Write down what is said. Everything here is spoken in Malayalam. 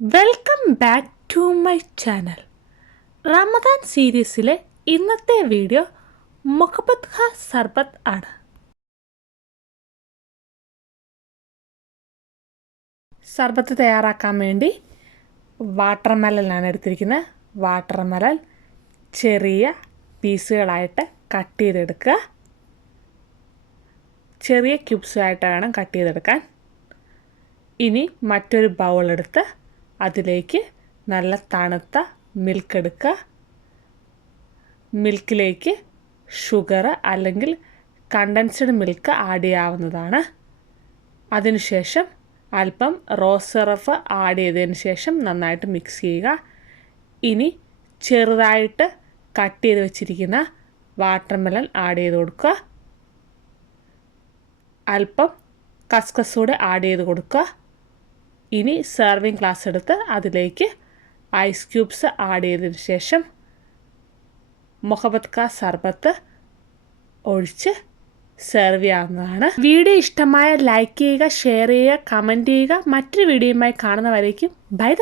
Welcome back to my channel. Ramadan സീരീസിലെ ഇന്നത്തെ വീഡിയോ മുഹബത്ത് ഖാ സർബത്ത് ആണ്. സർബത്ത് തയ്യാറാക്കാൻ വേണ്ടി വാട്ടർമെലനാണ് എടുത്തിരിക്കുന്നത്. വാട്ടർമെലൻ ചെറിയ പീസുകളായിട്ട് കട്ട് ചെയ്തെടുക്കുക. ചെറിയ ക്യൂബ്സായിട്ട് വേണം കട്ട് ചെയ്തെടുക്കാൻ. ഇനി മറ്റൊരു ബൗളെടുത്ത് അതിലേക്ക് നല്ല തണുത്ത മിൽക്ക് എടുക്കുക. മിൽക്കിലേക്ക് ഷുഗർ അല്ലെങ്കിൽ കണ്ടൻസ്ഡ് മിൽക്ക് ആഡ് ചെയ്യാവുന്നതാണ്. അതിനുശേഷം അല്പം റോസ് സിറപ്പ് ആഡ് ചെയ്തതിന് ശേഷം നന്നായിട്ട് മിക്സ് ചെയ്യുക. ഇനി ചെറുതായിട്ട് കട്ട് ചെയ്ത് വെച്ചിരിക്കുന്ന വാട്ടർമെലൻ ആഡ് ചെയ്ത് കൊടുക്കുക. അല്പം കസ്കസ് കൂടെ ആഡ് ചെയ്ത് കൊടുക്കുക. ഇനി സെർവിങ് ഗ്ലാസ് എടുത്ത് അതിലേക്ക് ഐസ് ക്യൂബ്സ് ആഡ് ചെയ്തതിന് ശേഷം മുഹബത്ത് ഖാ സർബത്ത് ഒഴിച്ച് സെർവ് ചെയ്യാവുന്നതാണ്. വീഡിയോ ഇഷ്ടമായ ലൈക്ക് ചെയ്യുക, ഷെയർ ചെയ്യുക, കമൻറ്റ് ചെയ്യുക. മറ്റൊരു വീഡിയോയുമായി കാണുന്നവരേക്കും ബൈ.